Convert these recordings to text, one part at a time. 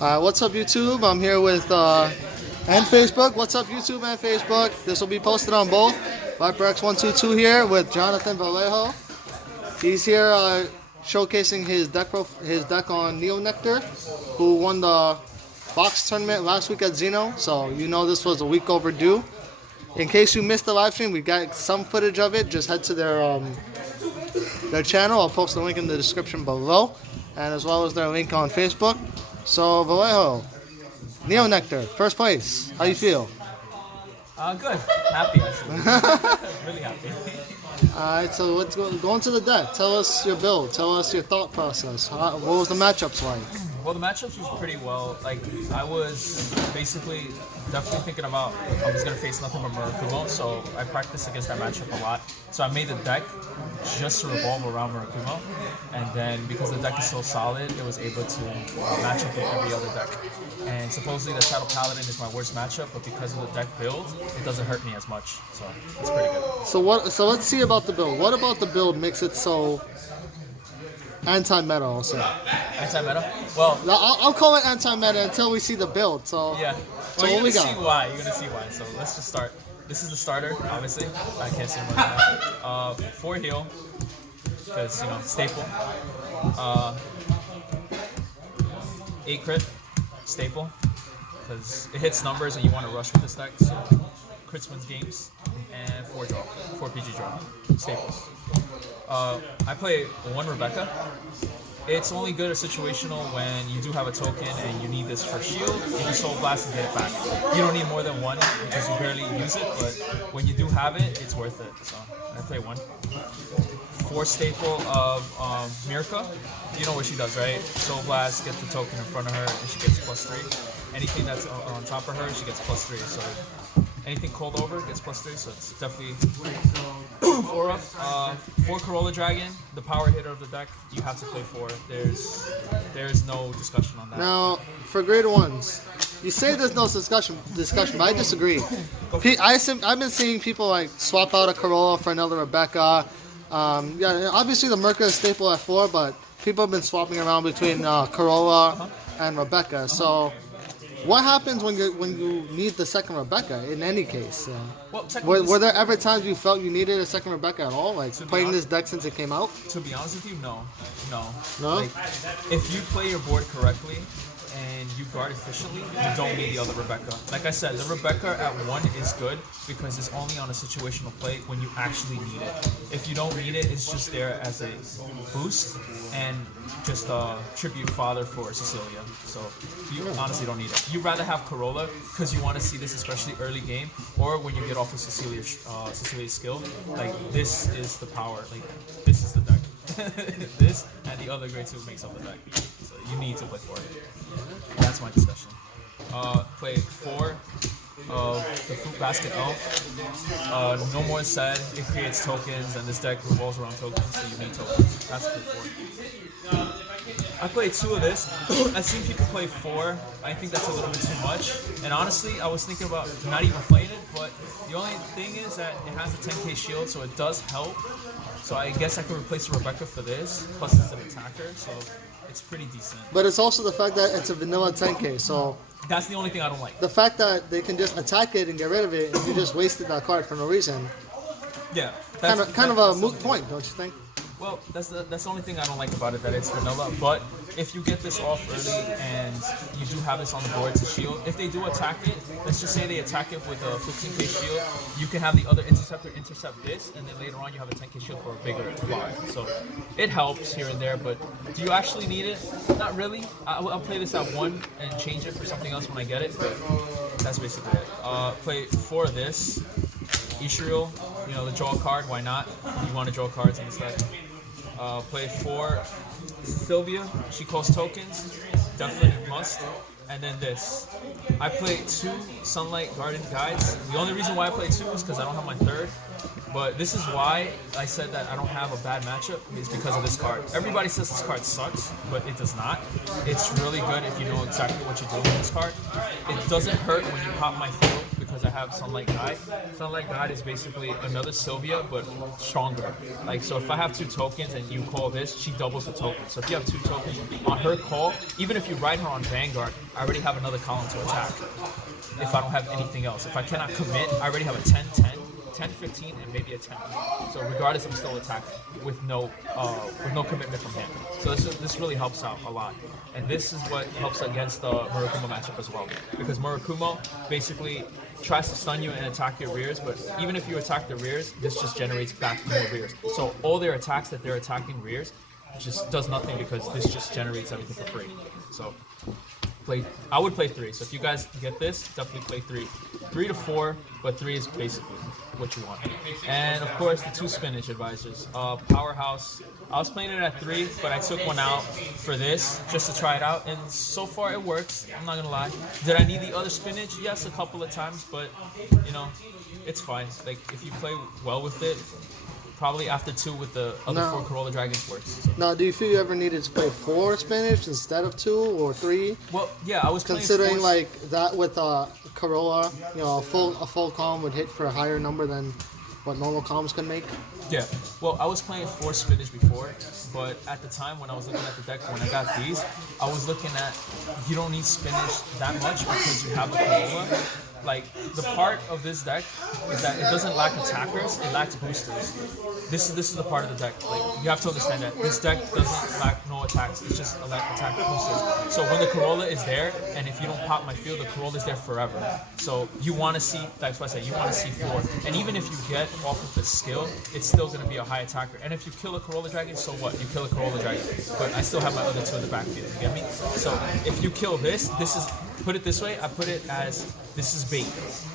What's up, YouTube? I'm here with and Facebook. What's up, YouTube and Facebook? This will be posted on both. ViperX122 here with Jonathan Vallejo. He's here showcasing his deck on Nectar, who won the box tournament last week at Xeno. So you know this was a week overdue. In case you missed the live stream, we got some footage of it. Just head to their channel. I'll post the link in the description below, and as well as their link on Facebook. So Vallejo, Nectar, first place. How you feel? Good. Happy, actually. Really happy. Alright, so let's go into the deck. Tell us your build. Tell us your thought process. What was the matchups like? Well, the matchups was pretty well. Like, I was basically definitely thinking about I was going to face nothing but Murakumo, so I practiced against that matchup a lot. So I made the deck just to revolve around Murakumo, and then because the deck is so solid, it was able to match up with every other deck. And supposedly the Shadow Paladin is my worst matchup, but because of the deck build, it doesn't hurt me as much. So it's pretty good. So let's see about the build. What about the build makes it so anti-meta also? Anti-meta? Well, I'll call it anti-meta until we see the build. So yeah. So well, what we got? You're gonna see why. So let's just start. This is the starter, obviously. I can't say more than that. 4 heal, because staple. 8 crit, staple, because it hits numbers and you want to rush with this deck. So crits wins games, and 4 draw, 4 PG draw, staples. I play 1 Rebecca. It's only good or situational when you do have a token and you need this for shield. You can Soul Blast and get it back. You don't need more than 1 because you barely use it, but when you do have it, it's worth it. So I play 1. 4 staple of Mirka. You know what she does, right? Soul Blast, gets the token in front of her, and she gets +3. Anything that's on top of her, she gets +3. So anything cold over gets +3. So it's definitely 4 up. 4 Corolla Dragon, the power hitter of the deck. You have to play 4. There's no discussion on that. Now, for grade 1s, you say there's no discussion, but I disagree. I've been seeing people like swap out a Corolla for another Rebecca. Yeah, obviously the Merca is staple at 4, but people have been swapping around between Corolla and Rebecca. So what happens when you need the second Rebecca in any case? Were there ever times you felt you needed a second Rebecca at all, like playing this deck since it came out? To be honest with you, no. No? Like, if you play your board correctly and you guard efficiently, you don't need the other Rebecca. Like I said, the Rebecca at 1 is good because it's only on a situational play when you actually need it. If you don't need it, it's just there as a boost and just a tribute fodder for Cecilia. So you honestly don't need it. You'd rather have Corolla because you want to see this, especially early game, or when you get off of Cecilia's skill. Like, this is the power. Like, this is the deck. This and the other grade 2 makes up the deck. So you need to play 4. That's my discussion. Play 4 of the Fruit Basket Elf. No more said. It creates tokens, and this deck revolves around tokens, so you need tokens. That's play 4. I played 2 of this. I've seen people play 4. I think that's a little bit too much. And honestly, I was thinking about not even playing it, but the only thing is that it has a 10k shield, so it does help. So I guess I could replace Rebecca for this, plus it's an attacker, so it's pretty decent. But it's also the fact that it's a vanilla 10k, so that's the only thing I don't like. The fact that they can just attack it and get rid of it, and you just wasted that card for no reason. Yeah. Kind of a moot point, don't you think? Well, that's the only thing I don't like about it, that it's vanilla. But if you get this off early and you do have this on the board to shield, if they do attack it, let's just say they attack it with a 15k shield, you can have the other interceptor intercept this, and then later on you have a 10k shield for a bigger fly. So it helps here and there, but do you actually need it? Not really. I'll play this at 1 and change it for something else when I get it, but that's basically it. Play 4 of this. Ishriel, the draw card, why not? You want to draw cards in this deck. Play 4 Sylvia, she calls tokens, definitely must. And then this. I play 2 Sunlight Garden Guides. The only reason why I play 2 is because I don't have my 3rd. But this is why I said that I don't have a bad matchup, is because of this card. Everybody says this card sucks, but it does not. It's really good if you know exactly what you're doing with this card. It doesn't hurt when you pop my field. because I have Sunlight Guide. Sunlight Guide is basically another Sylvia, but stronger. Like, so if I have 2 tokens and you call this, she doubles the token. So if you have 2 tokens on her call, even if you ride her on Vanguard, I already have another column to attack. If I don't have anything else. If I cannot commit, I already have a 10-10. 10-15 and maybe a 10. So regardless, I'm still attacking with no commitment from him. So this really helps out a lot. And this is what helps against the Murakumo matchup as well. Because Murakumo basically tries to stun you and attack your rears, but even if you attack the rears, this just generates back more rears. So all their attacks that they're attacking rears just does nothing because this just generates everything for free. So I would play 3. So if you guys get this, definitely play 3. 3 to 4, but 3 is basically what you want. And of course, the 2 spinach advisors. Powerhouse. I was playing it at 3, but I took one out for this just to try it out, and so far it works. I'm not gonna lie. Did I need the other spinach? Yes, a couple of times, but you know, it's fine. Like if you play well with it. Probably after 2 with the other 4 Corolla Dragons works. So. Now, do you feel you ever needed to play 4 spinach instead of 2 or 3? Well, yeah, I was considering like that with Corolla, you know, a full column would hit for a higher number than what normal columns can make. Yeah. Well, I was playing 4 spinach before, but at the time when I was looking at the deck when I got these, I was looking at you don't need spinach that much because you have a Corolla. Like, the part of this deck is that it doesn't lack attackers, it lacks boosters. This is the part of the deck. Like, you have to understand that this deck doesn't lack no attacks, it's just a lack attack boosters. So when the Corolla is there, and if you don't pop my field, the Corolla is there forever. So you want to see, that's why I say you want to see 4. And even if you get off of the skill, it's still going to be a high attacker. And if you kill a Corolla Dragon, so what? You kill a Corolla Dragon. But I still have my other 2 in the backfield, you get me? So if you kill this is, put it this way, I put it as, this is bait.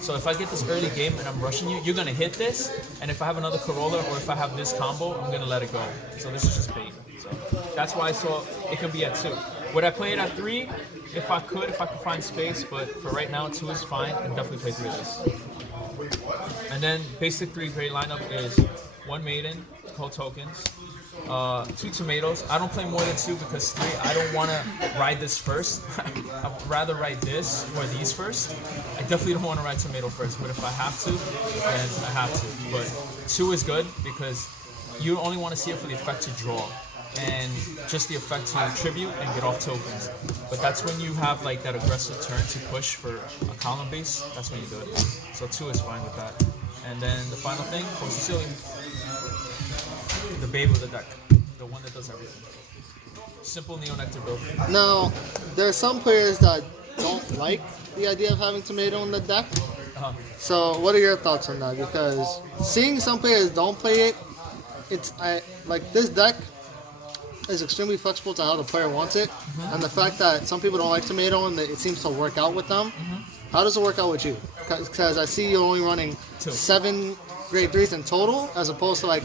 So if I get this early game and I'm rushing you, you're gonna hit this, and if I have another Corolla or if I have this combo, I'm gonna let it go. So this is just bait. So that's why I saw it could be at 2. Would I play it at 3? If I could find space, but for right now, 2 is fine, and definitely play 3 of this. And then basic 3 grade lineup is 1 Maiden, called tokens, 2 tomatoes. I don't play more than 2 because 3, I don't want to ride this first. I'd rather ride this or these first. I definitely don't want to ride tomato first, but if I have to, then I have to. But 2 is good because you only want to see it for the effect to draw and just the effect to tribute and get off tokens. But that's when you have like that aggressive turn to push for a column base, that's when you do it. So 2 is fine with that. And then the final thing, for Sicilian. The babe of the deck, the one that does everything. Simple Neo Nectar build. Now, there are some players that don't like the idea of having tomato in the deck. So, what are your thoughts on that? Because seeing some players don't play it, like this deck is extremely flexible to how the player wants it, and the fact that some people don't like tomato and it seems to work out with them. How does it work out with you? Because I see you're only running 7 grade 3s in total, as opposed to like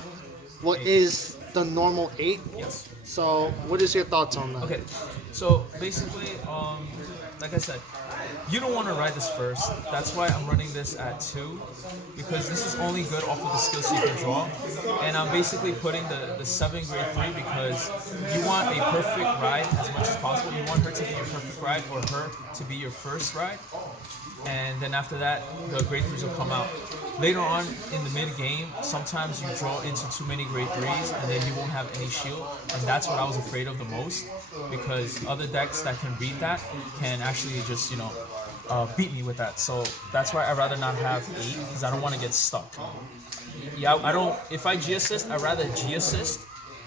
what is the normal 8. Yes. So, what is your thoughts on that? Okay, so basically, like I said, you don't want to ride this first. That's why I'm running this at 2, because this is only good off of the skills you can draw. And I'm basically putting the 7 grade 3 because you want a perfect ride as much as possible. You want her to be your perfect ride or her to be your first ride. And then after that, the grade 3s will come out. Later on in the mid game, sometimes you draw into too many grade 3s and then you won't have any shield. And that's what I was afraid of the most, because other decks that can read that can actually just, beat me with that. So that's why I'd rather not have 8, because I don't want to get stuck. Yeah, I don't. If I G assist, I'd rather G assist,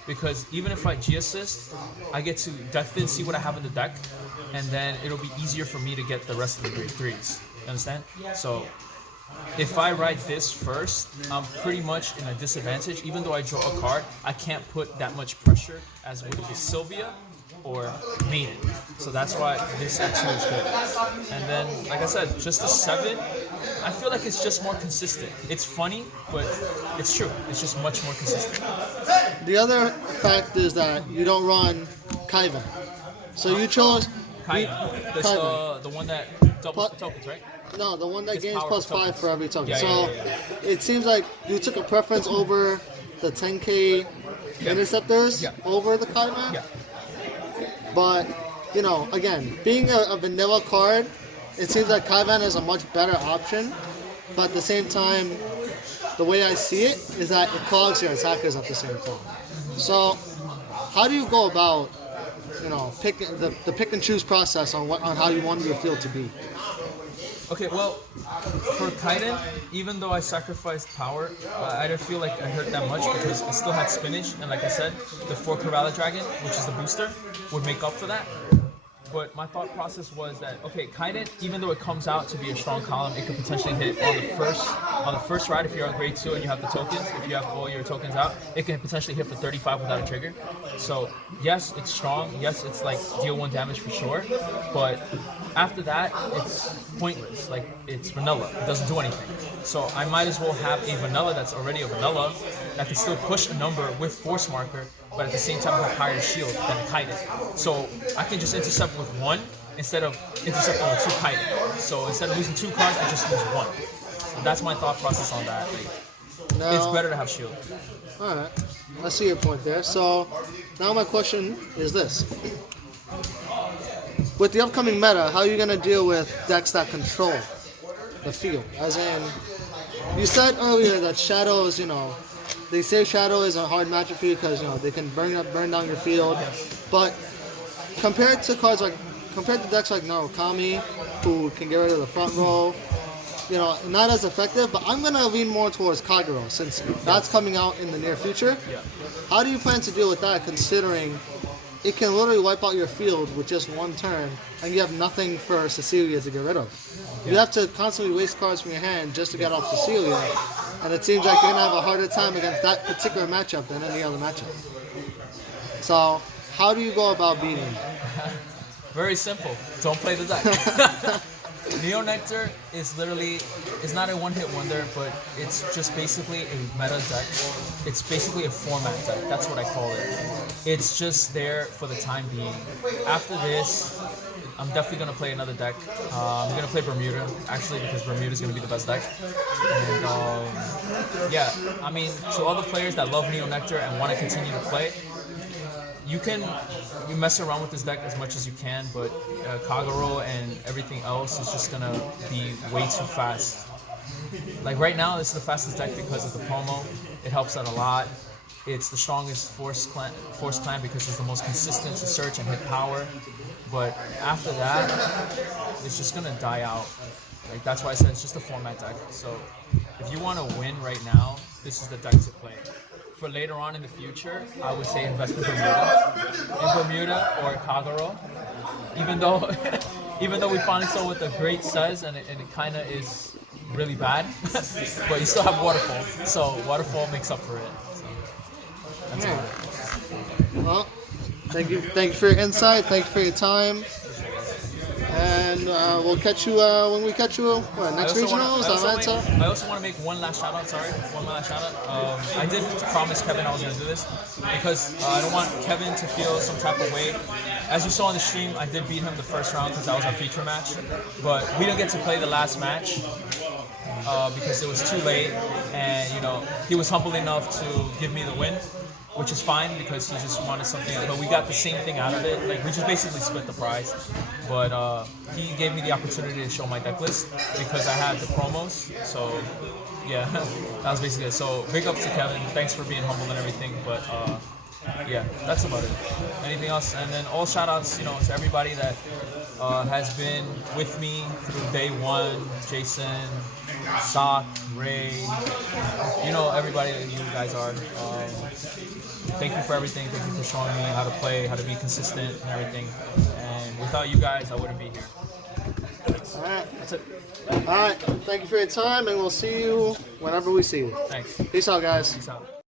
because even if I G assist, I get to definitely see what I have in the deck, and then it'll be easier for me to get the rest of the grade 3s. You understand? So if I ride this first, I'm pretty much in a disadvantage. Even though I draw a card, I can't put that much pressure as would be Sylvia or Maiden. So that's why this at 2 is good. And then, like I said, just a 7, I feel like it's just more consistent. It's funny, but it's true. It's just much more consistent. The other fact is that you don't run Kaiven. So you chose Kaiven. This, the one that doubles the tokens, right? No, the one that It's gains power +5 for every token. Yeah, so it seems like you took a preference over the 10k interceptors over the Kaiven. Yeah. But, again, being a vanilla card, it seems like Kaivan is a much better option, but at the same time, the way I see it is that it clogs your attackers at the same time. So, how do you go about, picking the pick and choose process on how you want your field to be? Okay, well, for Kaiden, even though I sacrificed power, I didn't feel like I hurt that much because I still had spinach, and like I said, the 4 Corvallis Dragon, which is the booster, would make up for that. But my thought process was that, okay, Kaiden, even though it comes out to be a strong column, it could potentially hit on the first ride if you're on grade 2 and you have the tokens. If you have all your tokens out, it can potentially hit for 35 without a trigger. So yes, it's strong. Yes, it's like deal 1 damage for sure. But after that, it's pointless. Like, it's vanilla. It doesn't do anything. So I might as well have a vanilla that's already a vanilla that can still push a number with force marker, but at the same time have higher shield than a Kaiden. So I can just intercept with 1 instead of intercepting with 2 Kaiden. So instead of losing 2 cards, I just lose 1. So that's my thought process on that. Like, Now, it's better to have shield. Alright, I see your point there. So now my question is this. With the upcoming meta, how are you going to deal with decks that control the field? As in, you said earlier that Shadows, they say Shadow is a hard matchup for you because, they can burn down your field. But compared to decks like Narukami, who can get rid of the front row, not as effective, but I'm going to lean more towards Kagero since that's coming out in the near future. Yeah. How do you plan to deal with that considering it can literally wipe out your field with just 1 turn and you have nothing for Cecilia to get rid of? You have to constantly waste cards from your hand just to get off Cecilia, and it seems like you're going to have a harder time against that particular matchup than any other matchup. So, how do you go about beating it? Very simple. Don't play the deck. Neo Nectar is not a one-hit wonder, but it's just basically a meta deck. It's basically a format deck. That's what I call it. It's just there for the time being. After this, I'm definitely going to play another deck. I'm going to play Bermuda, actually, because Bermuda is going to be the best deck. And yeah, I mean, to all the players that love Neo Nectar and want to continue to play, you mess around with this deck as much as you can, but Kagero and everything else is just gonna be way too fast. Like right now, this is the fastest deck because of the promo. It helps out a lot. It's the strongest force clan because it's the most consistent to search and hit power. But after that, it's just gonna die out. Like that's why I said it's just a format deck. So if you want to win right now, this is the deck to play. For later on in the future, I would say invest in Bermuda or Kagero. Even though we finally saw what the great says, and it kind of is really bad, but you still have Waterfall, so Waterfall makes up for it. So that's it. Well, thank you for your insight. Thank you for your time. And we'll catch you when we catch you next regionals. I also want to make one last shout out. I did promise Kevin I was going to do this because I don't want Kevin to feel some type of way. As you saw in the stream, I did beat him the first round because that was our feature match. But we didn't get to play the last match because it was too late. And he was humble enough to give me the win, which is fine because he just wanted something. But we got the same thing out of it. Like we just basically split the prize. But he gave me the opportunity to show my deck list because I had the promos. So yeah, that was basically it. So big ups to Kevin. Thanks for being humble and everything. But yeah, that's about it. Anything else? And then all shout outs, to everybody that has been with me through day 1. Jason, Sock, Ray, everybody that you guys are. Thank you for everything. Thank you for showing me how to play, how to be consistent and everything. And without you guys, I wouldn't be here. All right. That's it. All right. Thank you for your time, and we'll see you whenever we see you. Thanks. Peace out, guys. Peace out.